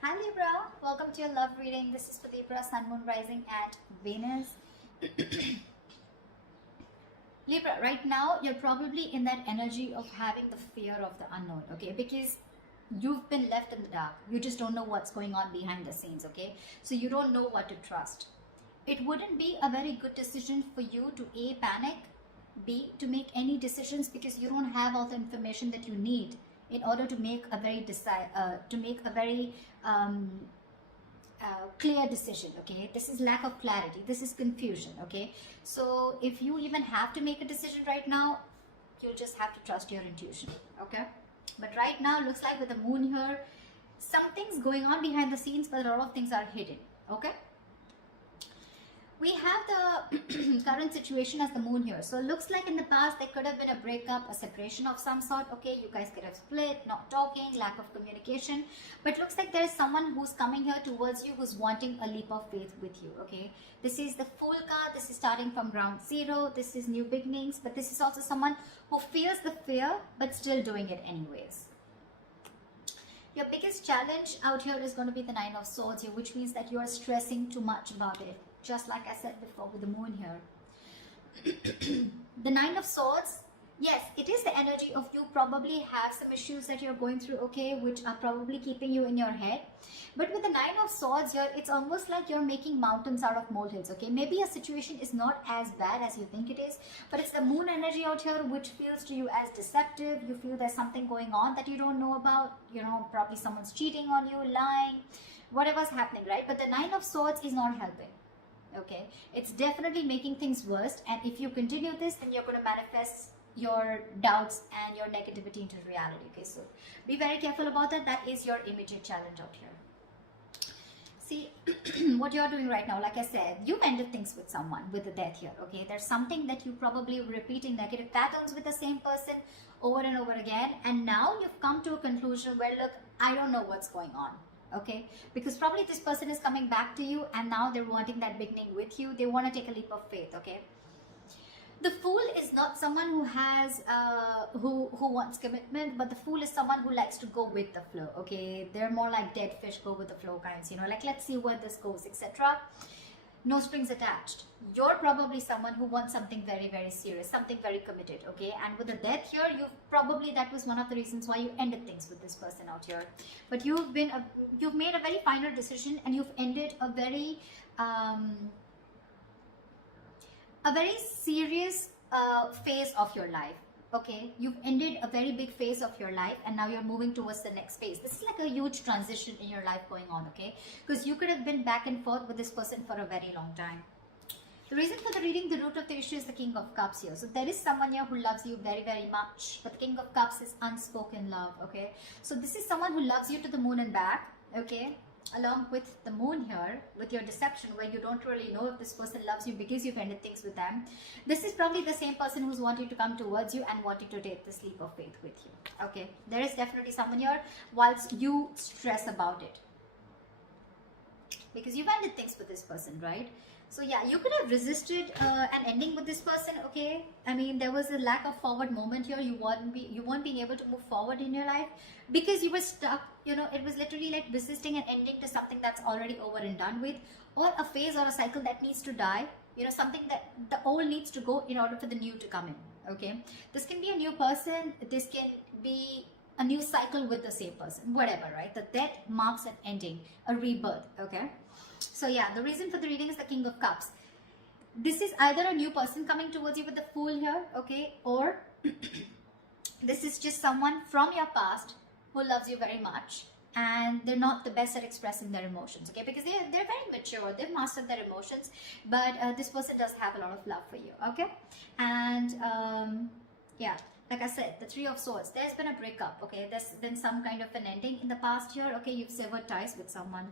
Hi Libra, welcome to your love reading. This is for Libra, Sun, Moon, Rising at Venus. Libra, right now you're probably in that energy of having the fear of the unknown, okay? Because you've been left in the dark. You just don't know what's going on behind the scenes, okay? So you don't know what to trust. It wouldn't be a very good decision for you to A, panic, B, to make any decisions because you don't have all the information that you need in order to make a very clear decision. Okay, this is lack of clarity, this is confusion. Okay, so if you even have to make a decision right now, you'll just have to trust your intuition. Okay, but right now looks like with the moon here, something's going on behind the scenes, but a lot of things are hidden. Okay, we have the current situation as the moon here. So it looks like in the past there could have been a breakup, a separation of some sort. Okay, you guys could have split, not talking, lack of communication. But looks like there is someone who's coming here towards you who's wanting a leap of faith with you. Okay, this is the Fool card. This is starting from ground zero. This is new beginnings. But this is also someone who feels the fear but still doing it anyways. Your biggest challenge out here is going to be the Nine of Swords here, which means that you are stressing too much about it. Just like I said before with the moon here. The Nine of Swords, yes, it is the energy of you probably have some issues that you're going through, okay, which are probably keeping you in your head. But with the Nine of Swords here, it's almost like you're making mountains out of molehills, okay. Maybe a situation is not as bad as you think it is, but it's the moon energy out here which feels to you as deceptive. You feel there's something going on that you don't know about, you know, probably someone's cheating on you, lying, whatever's happening, right? But the Nine of Swords is not helping. Okay, it's definitely making things worse, and if you continue this, then you're going to manifest your doubts and your negativity into reality. Okay, so be very careful about that. That is your immediate challenge out here. See, what you're doing right now, like I said, you've ended things with someone with the death here. Okay, there's something that you probably repeating negative patterns with the same person over and over again, and now you've come to a conclusion where, look, I don't know what's going on. Okay, because probably this person is coming back to you and now they're wanting that beginning with you. They want to take a leap of faith. Okay, the Fool is not someone who has who wants commitment, but the Fool is someone who likes to go with the flow. Okay, they're more like dead fish, go with the flow kinds, you know, like let's see where this goes, etc. No strings attached. You're probably someone who wants something very, very serious, something very committed. Okay, and with the death here, that was one of the reasons why you ended things with this person out here. But you've made a very final decision, and you've ended a very serious phase of your life. Okay, you've ended a very big phase of your life, and now you're moving towards the next phase. This is like a huge transition in your life going on. Okay, because you could have been back and forth with this person for a very long time. The reason for the reading, the root of the issue is the King of Cups here. So there is someone here who loves you very, very much, but the King of Cups is unspoken love. Okay, so this is someone who loves you to the moon and back. Okay, along with the moon here, with your deception, where you don't really know if this person loves you because you've ended things with them. This is probably the same person who's wanting to come towards you and wanting to take this leap of faith with you. Okay, there is definitely someone here whilst you stress about it, because you've ended things with this person, right? So yeah, you could have resisted an ending with this person. Okay, I mean, there was a lack of forward moment here. You weren't being able to move forward in your life because you were stuck. You know, it was literally like resisting an ending to something that's already over and done with, or a phase or a cycle that needs to die. You know, something that the old needs to go in order for the new to come in. Okay, this can be a new person. This can be a new cycle with the same person, whatever, right? The death marks an ending, a rebirth. Okay, so yeah, the reason for the reading is the King of Cups. This is either a new person coming towards you with the Fool here, okay, or this is just someone from your past who loves you very much, and they're not the best at expressing their emotions. Okay, because they're very mature, they've mastered their emotions, but this person does have a lot of love for you. Okay, and yeah, like I said, the Three of Swords, there's been a breakup. Okay, there's been some kind of an ending in the past here. Okay, you've severed ties with someone.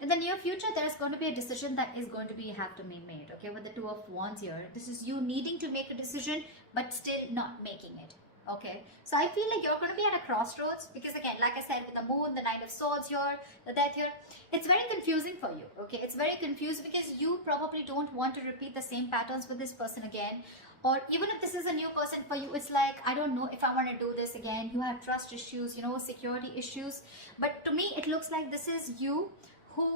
In the near future, there's going to be a decision that is going to have to be made. Okay, with the Two of Wands here, this is you needing to make a decision but still not making it. Okay, so I feel like you're going to be at a crossroads, because again, like I said, with the moon, the Knight of Swords here, the death here, it's very confusing for you. Okay, it's very confused because you probably don't want to repeat the same patterns with this person again, Or even if this is a new person for you, it's like, I don't know if I want to do this again. You have trust issues, you know, security issues. But to me, it looks like this is you who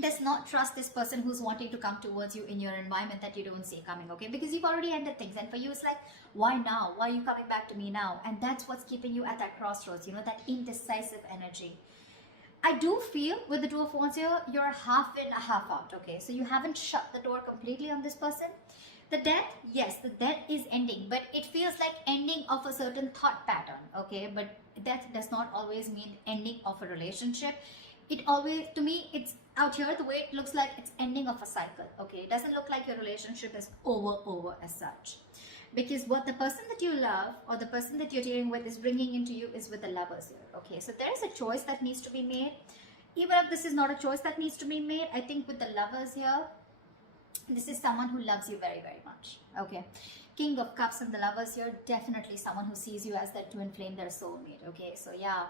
does not trust this person who's wanting to come towards you in your environment that you don't see coming, okay? Because you've already ended things, and for you it's like, why now? Why are you coming back to me now? And that's what's keeping you at that crossroads, you know, that indecisive energy. I do feel with the Two of Wands here, you're half in, half out, okay? So you haven't shut the door completely on this person. The death, yes, the death is ending, but it feels like ending of a certain thought pattern, okay? But death does not always mean ending of a relationship. It always, to me, it's out here, the way it looks like it's ending of a cycle, okay? It doesn't look like your relationship is over as such. Because what the person that you love or the person that you're dealing with is bringing into you is with the Lovers here, okay? So there is a choice that needs to be made. Even if this is not a choice that needs to be made, I think with the Lovers here, this is someone who loves you very much, okay? King of Cups and the Lovers here, definitely someone who sees you as their twin flame, their soulmate, okay? So yeah,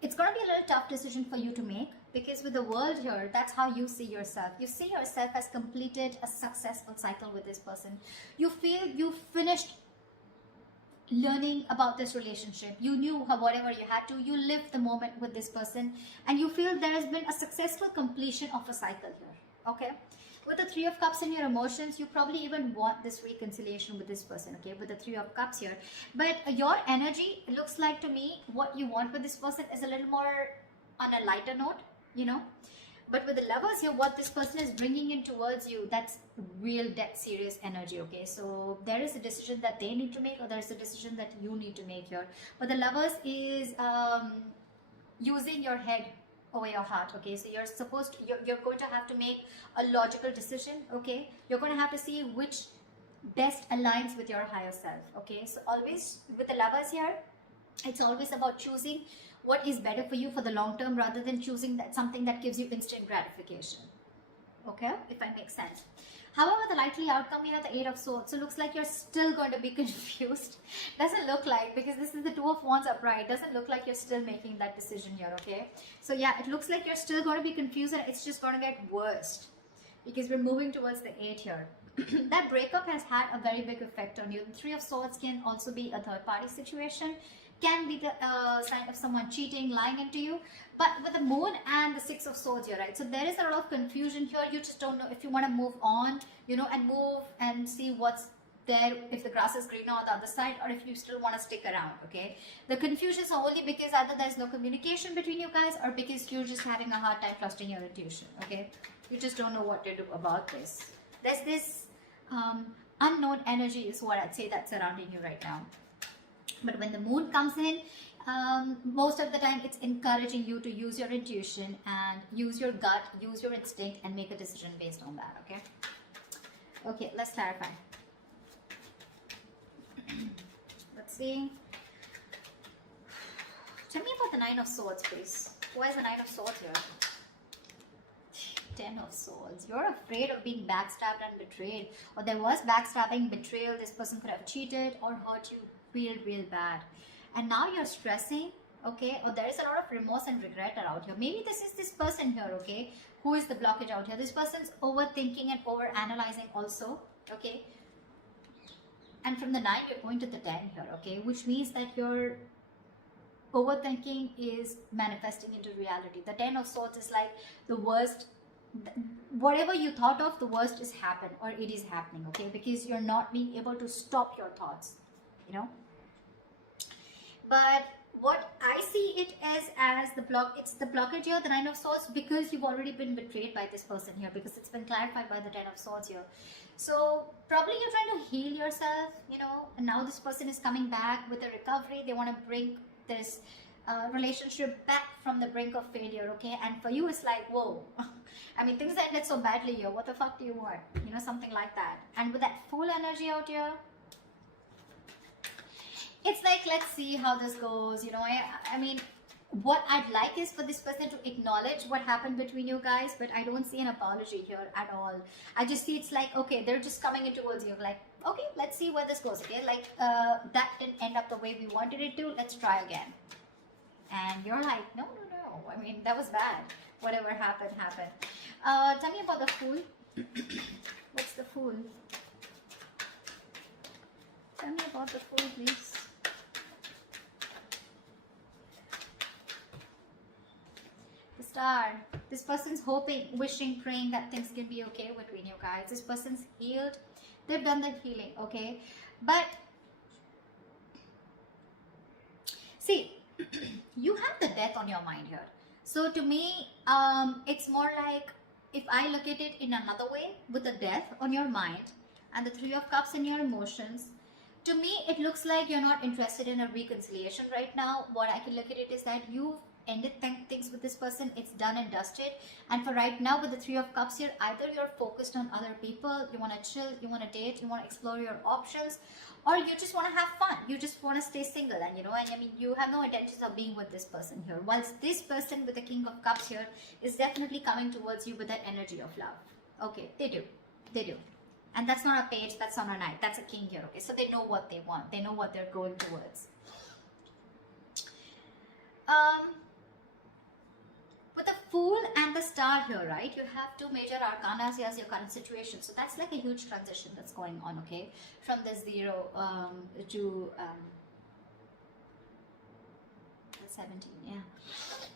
it's going to be a little tough decision for you to make, because with the World here, that's how you see yourself. You see yourself as completed a successful cycle with this person. You feel you finished learning about this relationship. You knew whatever you had to. You lived the moment with this person, and you feel there has been a successful completion of a cycle here, okay? With the Three of Cups in your emotions, you probably even want this reconciliation with this person, okay, with the Three of Cups here. But your energy, looks like to me, what you want with this person is a little more on a lighter note, you know. But with the Lovers here, what this person is bringing in towards you, that's real dead serious energy, okay? So there is a decision that they need to make, or there's a decision that you need to make here. But the Lovers is using your head over your heart, okay? So you're supposed to, you're going to have to make a logical decision, okay? You're going to have to see which best aligns with your higher self, okay? So always with the Lovers here, it's always about choosing what is better for you for the long term, rather than choosing that something that gives you instant gratification, okay? If I make sense. However, the likely outcome here, the Eight of Swords, so looks like you're still going to be confused. Doesn't look like, because this is the Two of Wands upright, doesn't look like you're still making that decision here, okay? So yeah, it looks like you're still going to be confused, and it's just going to get worse, because we're moving towards the 8 here. That breakup has had a very big effect on you. The Three of Swords can also be a third party situation, can be the sign of someone cheating, lying into you. But with the Moon and the Six of Swords here, right? So there is a lot of confusion here. You just don't know if you want to move on, you know, and move and see what's there, if the grass is greener on the other side, or if you still want to stick around, okay? The confusion is only because either there's no communication between you guys, or because you're just having a hard time trusting your intuition, okay? You just don't know what to do about this. There's this unknown energy is what I'd say that's surrounding you right now. But when the Moon comes in, most of the time it's encouraging you to use your intuition and use your gut, use your instinct, and make a decision based on that, okay? Okay, let's clarify. Let's see. Tell me about the Nine of Swords, please. Why is the Nine of Swords here? 10 of Swords. You're afraid of being backstabbed and betrayed. Or there was backstabbing, betrayal. This person could have cheated or hurt you real bad. And now you're stressing, okay? Or there is a lot of remorse and regret around here. Maybe this is this person here, okay? Who is the blockage out here? This person's overthinking and overanalyzing also, okay? And from the 9, you're going to the 10 here, okay? Which means that your overthinking is manifesting into reality. The 10 of Swords is like the worst. Whatever you thought of, the worst is happened, or it is happening, okay? Because you're not being able to stop your thoughts, you know? But what I see it as the it's the blockage here, the Nine of Swords, because you've already been betrayed by this person here, because it's been clarified by the 10 of Swords here. So probably you're trying to heal yourself, you know, and now this person is coming back with a recovery. They want to bring this relationship back from the brink of failure, okay? And for you, it's like, whoa. I mean, things ended so badly here. What the fuck do you want? You know, something like that. And with that full energy out here, it's like, let's see how this goes. You know, I mean, what I'd like is for this person to acknowledge what happened between you guys, but I don't see an apology here at all. I just see it's like, okay, they're just coming in towards you. Like, okay, let's see where this goes, okay? Like, that didn't end up the way we wanted it to. Let's try again. And you're like, no. I mean, that was bad. Whatever happened, happened. Tell me about the Fool. What's the Fool? Tell me about the Fool, please. The Star. This person's hoping, wishing, praying that things can be okay between you guys. This person's healed. They've done the healing, okay? But see, you have the death on your mind here. So to me, it's more like, if I look at it in another way, with the death on your mind and the Three of Cups in your emotions, to me it looks like you're not interested in a reconciliation right now. What I can look at it is that you've ended things with this person. It's done and dusted. And for right now, with the Three of Cups here, either you're focused on other people, you want to chill, you want to date, you want to explore your options, or you just want to have fun, you just want to stay single. And and I mean, you have no intentions of being with this person here, whilst this person with the King of Cups here is definitely coming towards you with that energy of love. Okay, they do. And that's not a page, that's not a knight, that's a king here. Okay, so they know what they want, they know what they're going towards. With the Fool and the Star here, right, you have two major arcanas as your current situation. So that's like a huge transition that's going on, okay, from the 0 to 17, yeah.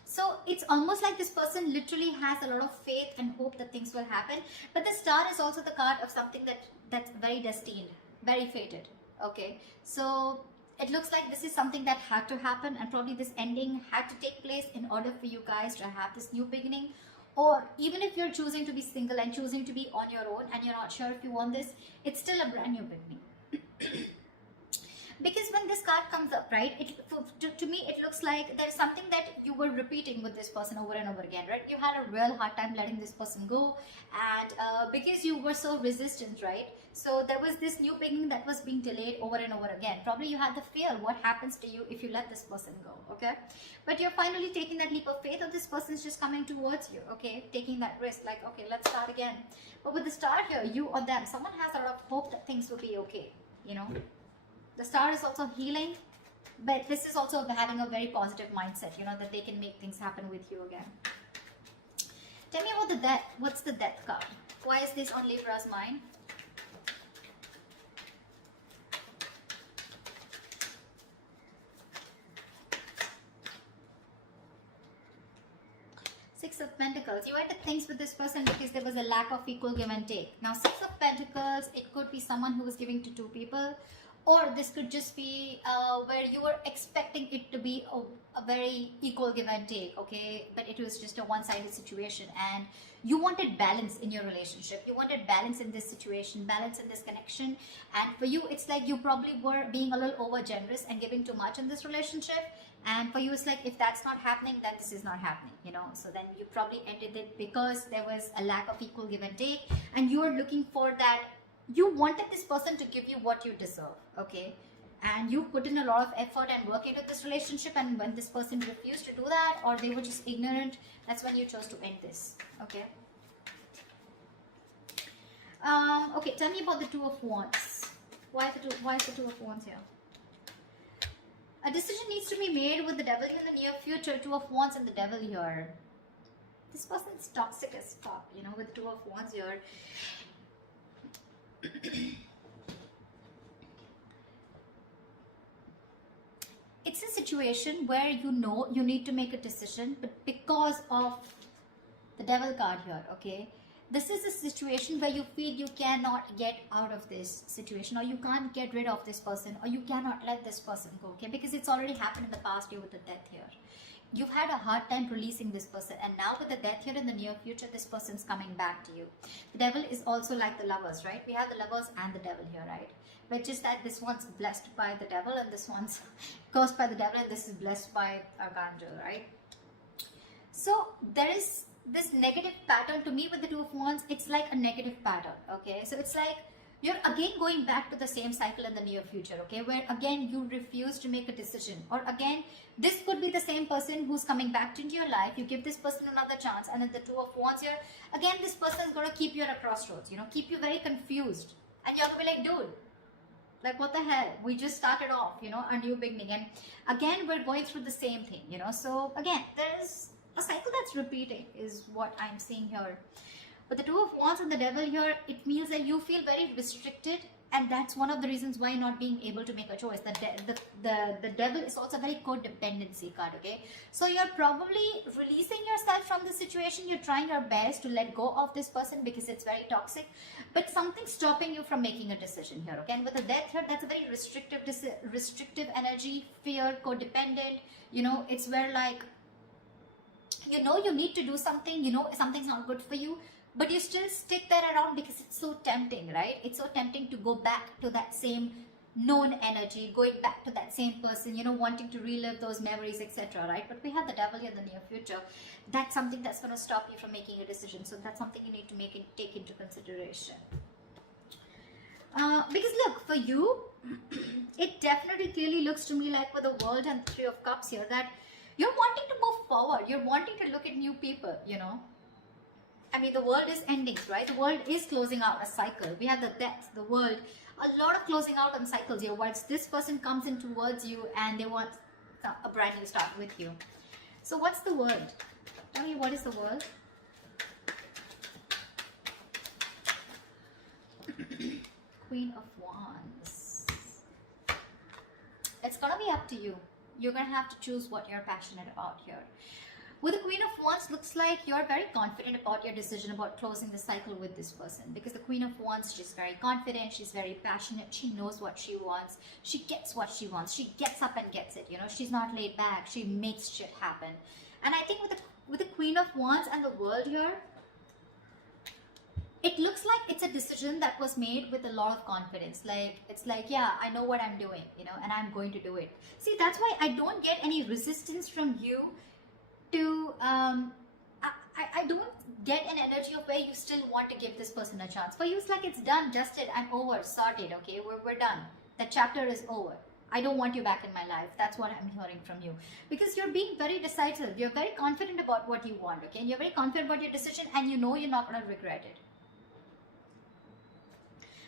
So it's almost like this person literally has a lot of faith and hope that things will happen. But the Star is also the card of something that's very destined, very fated, okay. So it looks like this is something that had to happen, and probably this ending had to take place in order for you guys to have this new beginning. Or even if you're choosing to be single and choosing to be on your own and you're not sure if you want this, it's still a brand new beginning. Because when this card comes up, right, to me it looks like there's something that you were repeating with this person over and over again, right? You had a real hard time letting this person go, and because you were so resistant, right? So there was this new beginning that was being delayed over and over again. Probably you had the fear, what happens to you if you let this person go, okay? But you're finally taking that leap of faith, or this person is just coming towards you, okay? Taking that risk, like, okay, let's start again. But with the Star here, you or them, someone has a lot of hope that things will be okay, The Star is also healing, but this is also having a very positive mindset, that they can make things happen with you again. Tell me about the Death. What's the Death card? Why is this on Libra's mind? Six of Pentacles. You ended things with this person because there was a lack of equal give and take. Now, Six of Pentacles, it could be someone who was giving to two people, or this could just be where you were expecting it to be a very equal give and take, okay? But it was just a one-sided situation, and you wanted balance in your relationship. You wanted balance in this situation, balance in this connection. And for you, it's like you probably were being a little over generous and giving too much in this relationship. And for you, it's like, if that's not happening, then this is not happening, So then you probably ended it because there was a lack of equal give and take, and you were looking for that. You wanted this person to give you what you deserve, okay? And you put in a lot of effort and work into this relationship, and when this person refused to do that, or they were just ignorant, that's when you chose to end this, okay? Okay, tell me about the Two of Wands. Why is the Two of Wands here? A decision needs to be made with the Devil in the near future. Two of Wands and the Devil here. This person's toxic as fuck, with Two of Wands here. It's a situation where you need to make a decision, but because of the Devil card here, okay, this is a situation where you feel you cannot get out of this situation, or you can't get rid of this person, or you cannot let this person go, okay, because it's already happened in the past year with the Death here. You've had a hard time releasing this person, and now with the Death here in the near future, this person's coming back to you. The Devil is also like the Lovers, right? We have the Lovers and the Devil here, right? But just that this one's blessed by the Devil, and this one's cursed by the Devil, and this is blessed by Archangel, right? So there is this negative pattern to me with the Two of Wands. It's like a negative pattern, okay? So it's like you're again going back to the same cycle in the near future, okay, where again you refuse to make a decision, or again this could be the same person who's coming back into your life. You give this person another chance, and then the Two of Wands here, again this person is going to keep you at a crossroads, keep you very confused, and you're going to be like, dude, like, what the hell? We just started off, a new beginning, and again we're going through the same thing, so again there's a cycle that's repeating is what I'm seeing here. But the Two of Wands and the Devil here, it means that you feel very restricted And that's one of the reasons why not being able to make a choice. The devil is also a very codependency card, okay? So you're probably releasing yourself from the situation. You're trying your best to let go of this person because it's very toxic, but something's stopping you from making a decision here, okay? And with the death here, that's a very restrictive energy, fear, codependent. You know, it's where like, you know, you need to do something, you know, something's not good for you, but you still stick there around because it's so tempting, right? It's so tempting to go back to that same known energy, going back to that same person, you know, wanting to relive those memories, etc., right? But we have the devil in the near future. That's something that's going to stop you from making a decision. So that's something you need to take into consideration. Because look, for you, it definitely clearly looks to me like with the World and Three of Cups here that you're wanting to move forward. You're wanting to look at new people, you know. I mean, the world is ending, right? The world is closing out a cycle. We have the death, the world, a lot of closing out on cycles here. Once this person comes in towards you and they want a brand new start with you. So what's the world? Tell me, what is the world? Queen of Wands. It's gonna be up to you. You're gonna have to choose what you're passionate about here. With the Queen of Wands, looks like you're very confident about your decision about closing the cycle with this person. Because the Queen of Wands, she's very confident, she's very passionate, she knows what she wants, she gets what she wants, she gets up and gets it, you know, she's not laid back, she makes shit happen. And I think with the Queen of Wands and the World here, it looks like it's a decision that was made with a lot of confidence. Like, it's like, yeah, I know what I'm doing, you know, and I'm going to do it. See, that's why I don't get any resistance from you to I don't get an energy of where you still want to give this person a chance. For you, it's like it's done, dusted, and over, sorted, okay? We're done. The chapter is over. I don't want you back in my life. That's what I'm hearing from you. Because you're being very decisive. You're very confident about what you want, okay? And you're very confident about your decision, and you know you're not going to regret it.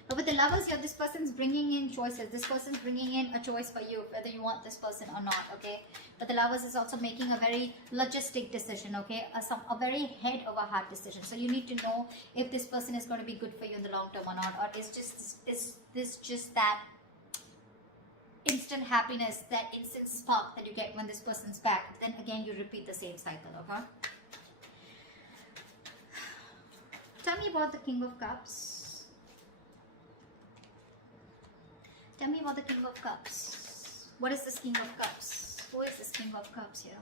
But with the Lovers here, this person's bringing in choices. This person's bringing in a choice for you, whether you want this person or not, okay? But the Lovers is also making a very logistic decision, okay? A very head over heart decision. So you need to know if this person is going to be good for you in the long term or not. Or is this just that instant happiness, that instant spark that you get when this person's back? Then again, you repeat the same cycle, okay? Tell me about the King of Cups. Tell me about the King of Cups. What is this King of Cups? Who is this King of Cups here?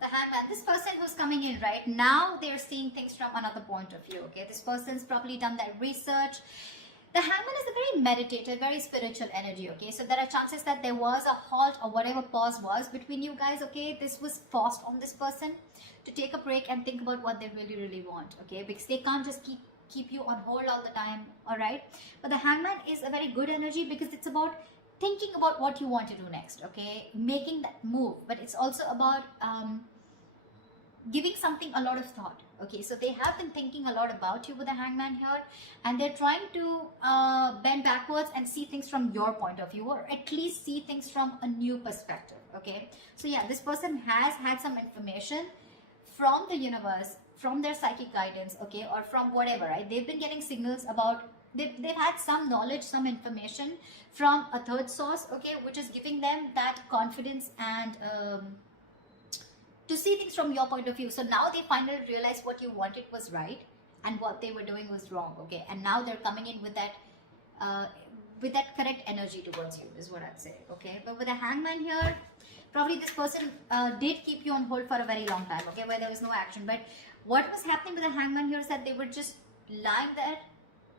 The Hangman. This person who's coming in right now, they're seeing things from another point of view, okay? This person's probably done that research. The Hangman is a very meditative, very spiritual energy, okay? So there are chances that there was a halt or whatever pause was between you guys, okay? This was forced on this person to take a break and think about what they really, really want, okay? Because they can't just keep you on hold all the time, all right? But the Hangman is a very good energy because it's about thinking about what you want to do next, okay? Making that move. But it's also about giving something a lot of thought, okay? So they have been thinking a lot about you with the Hangman here, and they're trying to bend backwards and see things from your point of view, or at least see things from a new perspective, okay? So yeah, this person has had some information from the universe, from their psychic guidance, okay, or from whatever, right? They've been getting signals about, they've had some knowledge, some information from a third source, okay, which is giving them that confidence and to see things from your point of view. So now they finally realize what you wanted was right and what they were doing was wrong, okay? And now they're coming in with that correct energy towards you, is what I'd say, okay? But with a Hangman here, probably this person did keep you on hold for a very long time, okay, where there was no action. But what was happening with the Hangman here is that they were just lying there,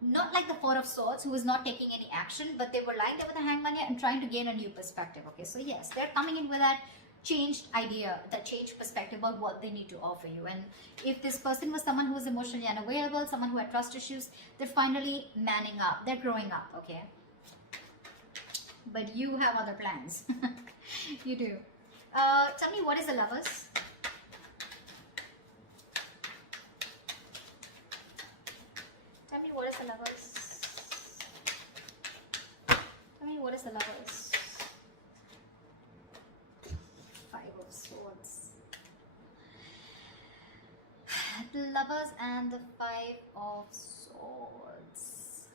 not like the Four of Swords, who was not taking any action, but they were lying there with the Hangman here and trying to gain a new perspective, okay? So yes, they're coming in with that changed idea, that changed perspective of what they need to offer you. And if this person was someone who was emotionally unavailable, someone who had trust issues, they're finally manning up, they're growing up, okay? But you have other plans. You do. Tell me, what is the Lovers? Tell me, what is the Lovers? Tell me, what is the Lovers? Five of Swords. The Lovers and the Five of Swords.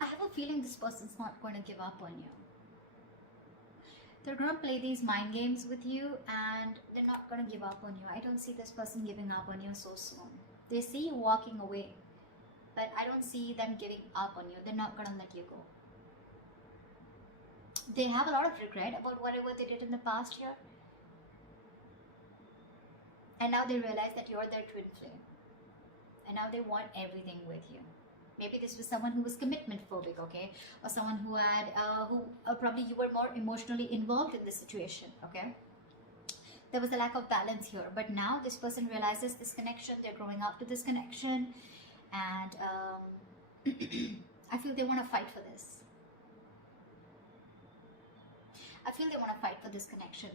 I have a feeling this person's not going to give up on you. They're going to play these mind games with you and they're not going to give up on you. I don't see this person giving up on you so soon. They see you walking away, but I don't see them giving up on you. They're not going to let you go. They have a lot of regret about whatever they did in the past year. And now they realize that you're their twin flame. And now they want everything with you. Maybe this was someone who was commitment phobic, okay? Or someone who had, probably you were more emotionally involved in this situation, okay? There was a lack of balance here. But now this person realizes this connection. They're growing up to this connection. And I feel they want to fight for this. I feel they want to fight for this connection.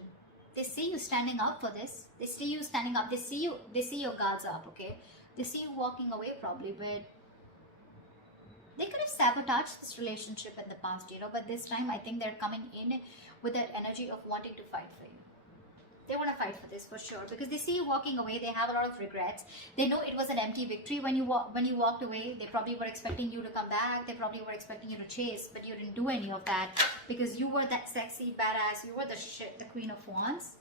They see you standing up for this. They see you standing up. They see your guards up, okay? They see you walking away probably, but they could have sabotaged this relationship in the past, you know, but this time I think they're coming in with that energy of wanting to fight for you. They want to fight for this for sure because they see you walking away. They have a lot of regrets. They know it was an empty victory when you walked away. They probably were expecting you to come back. They probably were expecting you to chase, but you didn't do any of that because you were that sexy badass. You were the Queen of Wands.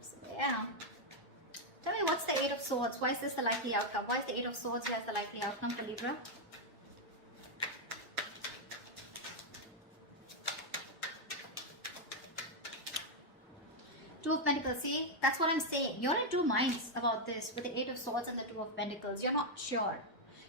So yeah. Tell me, what's the Eight of Swords? Why is this the likely outcome? Why is the Eight of Swords as the likely outcome for Libra? Two of Pentacles. See, that's what I'm saying. You're in two minds about this with the Eight of Swords and the Two of Pentacles. You're not sure.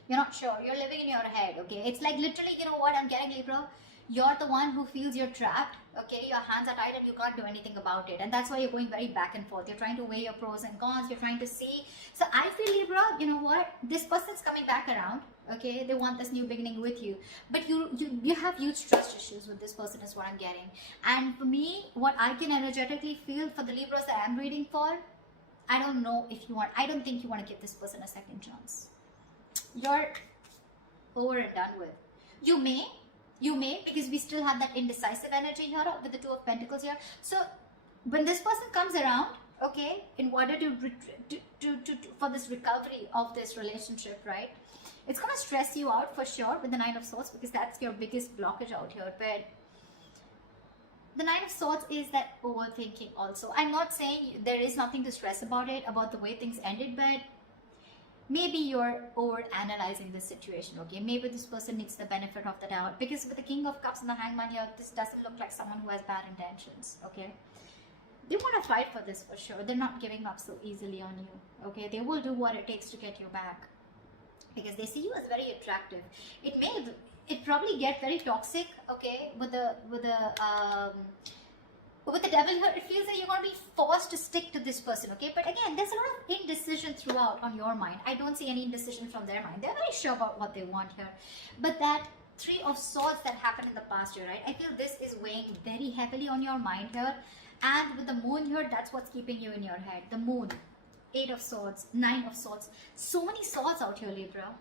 You're not sure. You're living in your head, okay? It's like literally, you know what I'm getting, Libra? You're the one who feels you're trapped, okay? Your hands are tied and you can't do anything about it. And that's why you're going very back and forth. You're trying to weigh your pros and cons. You're trying to see. So I feel, Libra, you know what? This person's coming back around, okay? They want this new beginning with you. But you have huge trust issues with this person is what I'm getting. And for me, what I can energetically feel for the Libras that I'm reading for, I don't know if you want, I don't think you want to give this person a second chance. You're over and done with. You may, because we still have that indecisive energy here with the Two of Pentacles here. So when this person comes around, okay, in order to for this recovery of this relationship, right, it's gonna stress you out for sure with the Nine of Swords because that's your biggest blockage out here. But the Nine of Swords is that overthinking also. I'm not saying there is nothing to stress about it, about the way things ended, but maybe you're over analyzing this situation, okay? Maybe this person needs the benefit of the doubt because with the King of Cups and the Hangman here, this doesn't look like someone who has bad intentions, okay? They want to fight for this for sure. They're not giving up so easily on you, okay? They will do what it takes to get you back because they see you as very attractive. It probably get very toxic, okay? With the Devil here, it feels that you're going to be forced to stick to this person, okay? But again, there's a lot of indecision throughout on your mind. I don't see any indecision from their mind. They're very sure about what they want here. But that Three of Swords that happened in the past year, right? I feel this is weighing very heavily on your mind here. And with the Moon here, that's what's keeping you in your head. The Moon, Eight of Swords, Nine of Swords. So many swords out here, Libra.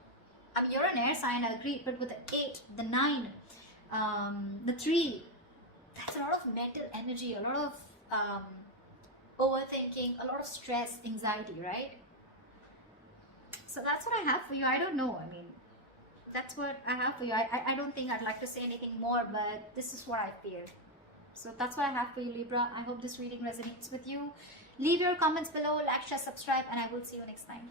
I mean, you're an air sign, I agree. But with the 8, the 9, the 3, that's a lot of mental energy, a lot of overthinking, a lot of stress, anxiety, right? So that's what I have for you. I don't know. I mean, that's what I have for you. I don't think I'd like to say anything more, but this is what I feel. So that's what I have for you, Libra. I hope this reading resonates with you. Leave your comments below, like, share, subscribe, and I will see you next time.